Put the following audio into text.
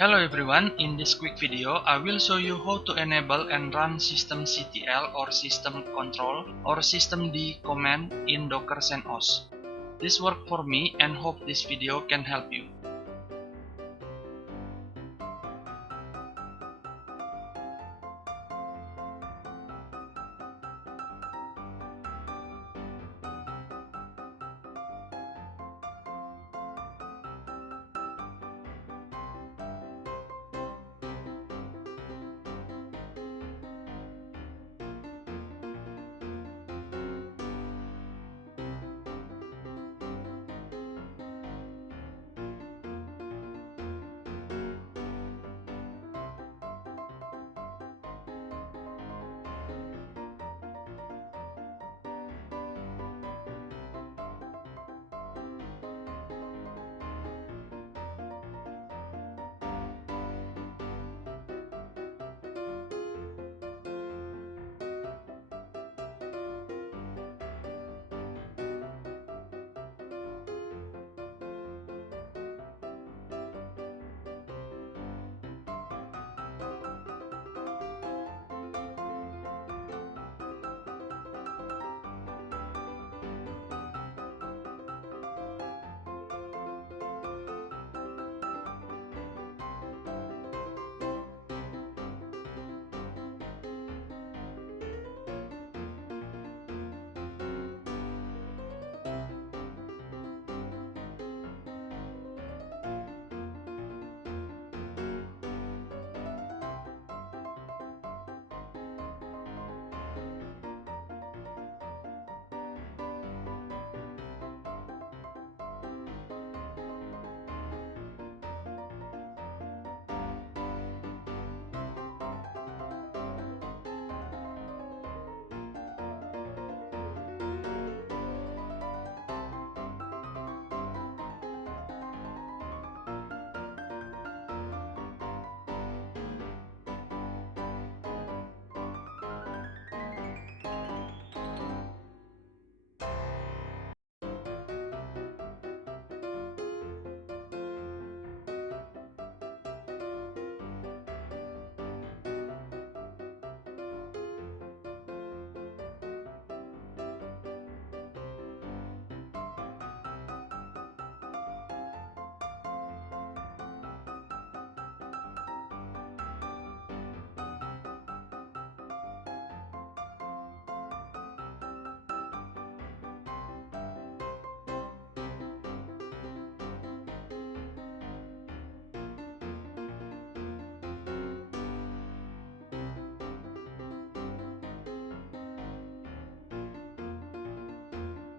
Hello everyone, in this quick video I will show you how to enable and run Systemctl or Systemctl or systemd command in Docker Centos. This worked for me and hope this video can help you.